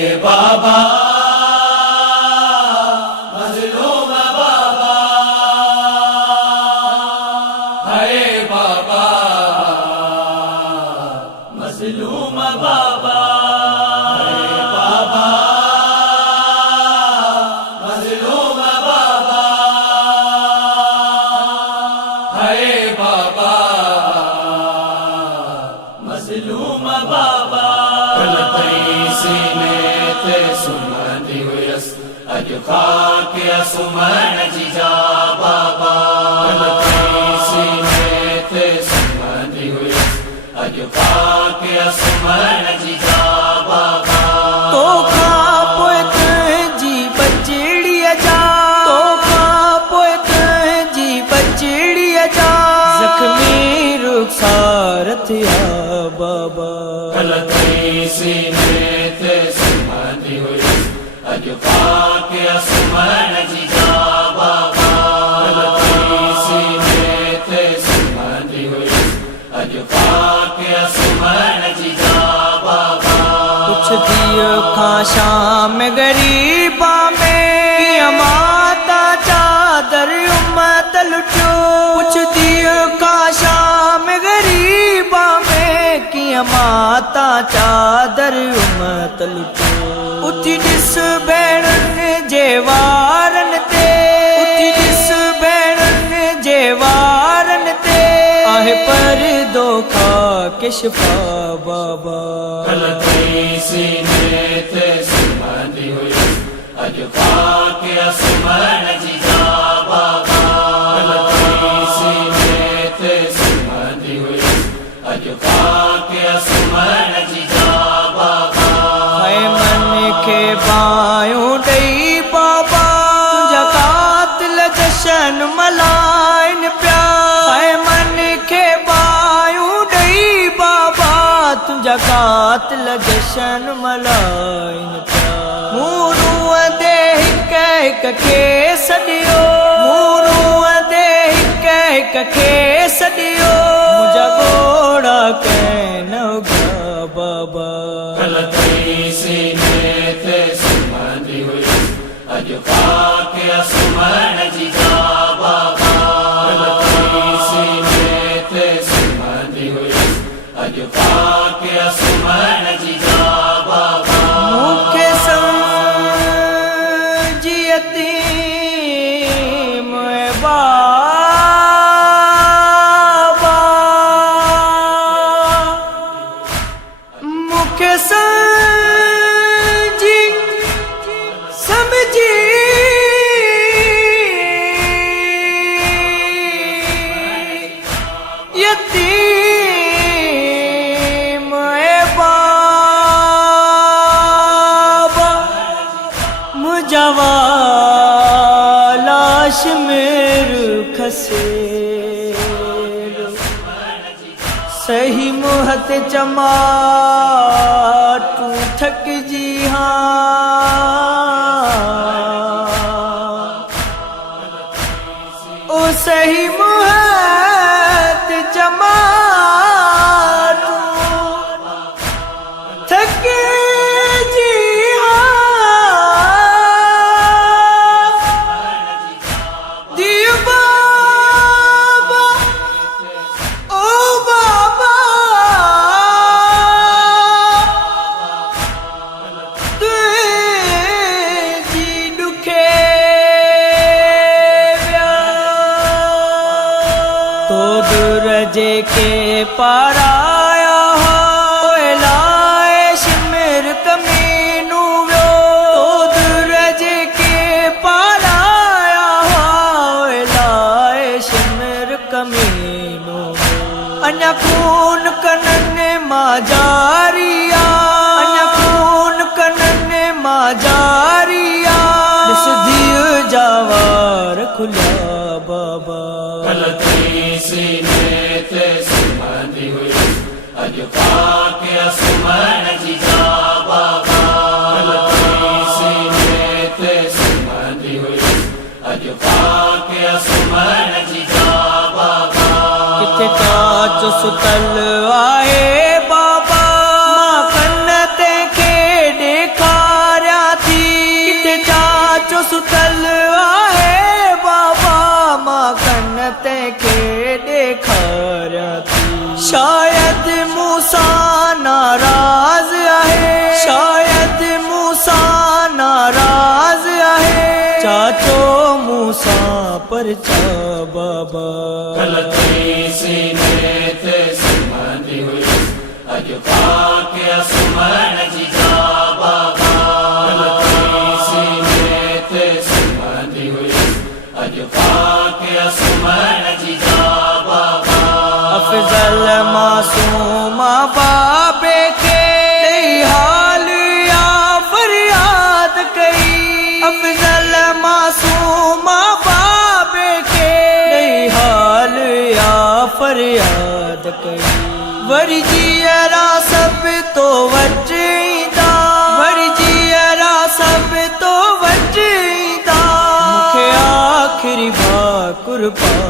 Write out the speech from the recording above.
बाबा मजलूम बाबा, हाय बाबा मजलूम बाबा, हाय बाबा मजलूम बाबा, हाय बाबा मजलूम बाबा। सुमंदी हुयस अज खाक सुमन जीजा बाबा, सीने सुमंदी हुयस अज खाक सुमन जीजा बाबा। तो खा पोत जी बचड़ी जा, तो खा पोत जी बचड़ी जा, जख्मी रुखसार थिया बाबा। सीने सुमंदी हुयस अज खाक सुमन जीजा बाबा, सीने सुमंदी हुयस अज खाक सुमन जीजा बाबा। कुछ दियो खा शाम गरीबा में, माता चादर उम्मत लुटो। कुछ दियो खा शाम गरीबा में, कि माता चादर उम्मत लुटो। उठी दिस भेणन जे वारन ते, उठी दिस भेणन जे वारन ते, आहे पर दो खा के शिफा बाबा। सीने सुमंदी हुयस अज खाक सुमन जीजा बाबा, सीने सुमंदी हुयस अज खाक सुमन जीजा बाबा। हाय मन के बायूं डई बाबा, तुझा कातिल जशन मलाइन प्या। हाय मन के बायूं डई बाबा, तुझा कातिल जशन मलाइन प्या। मूरू दे हिक के सदियो, मूरू दे हिक के सदियो, मुझा गोड़ा कैन गा बाबा। सीने सुमंदी हुयस अज खाक सुमन जीजा बाबा, सीने सुमंदी हुयस अज खाक सुमन जीजा बाबा। मुखे समझियती मोए बाबा, मुखे समझी यतीम ए बाबा, मुझवा लाश मेरू खसे। सही मुहत चमा तू थक जी हाँ, ओ सही मुहत चमा तू थक जी हाँ। दियो बाबा ओ बाबा, तुझी दुखे तो दुरजे के पाराया हो, लाए शिमर कमीनू व्यो। तो दुरजे के पाराया हो, लाए शिमर कमीनू व्यो। अन्या खून कनन मां जारिया, अन्या खून कनन मां जारिया, दिस दियो जावार खुला बाबा। सीने सुमंदी हुयस परचा बाबा गलती सीने ते संबंधी हुई अज पाके सुमन जी जा बाबा गलती सीने ते संबंधी हुई अज पाके सुमन जी जा बाबा अफजल मासूमा बाबे के हाल या फरियाद कई अफजल मासूमा बाबे के हाल या फरियाद कई वरजियरा सब तो वजदा वरजियरा सब तो वजदा मुखे आखिरी बा कुर्बान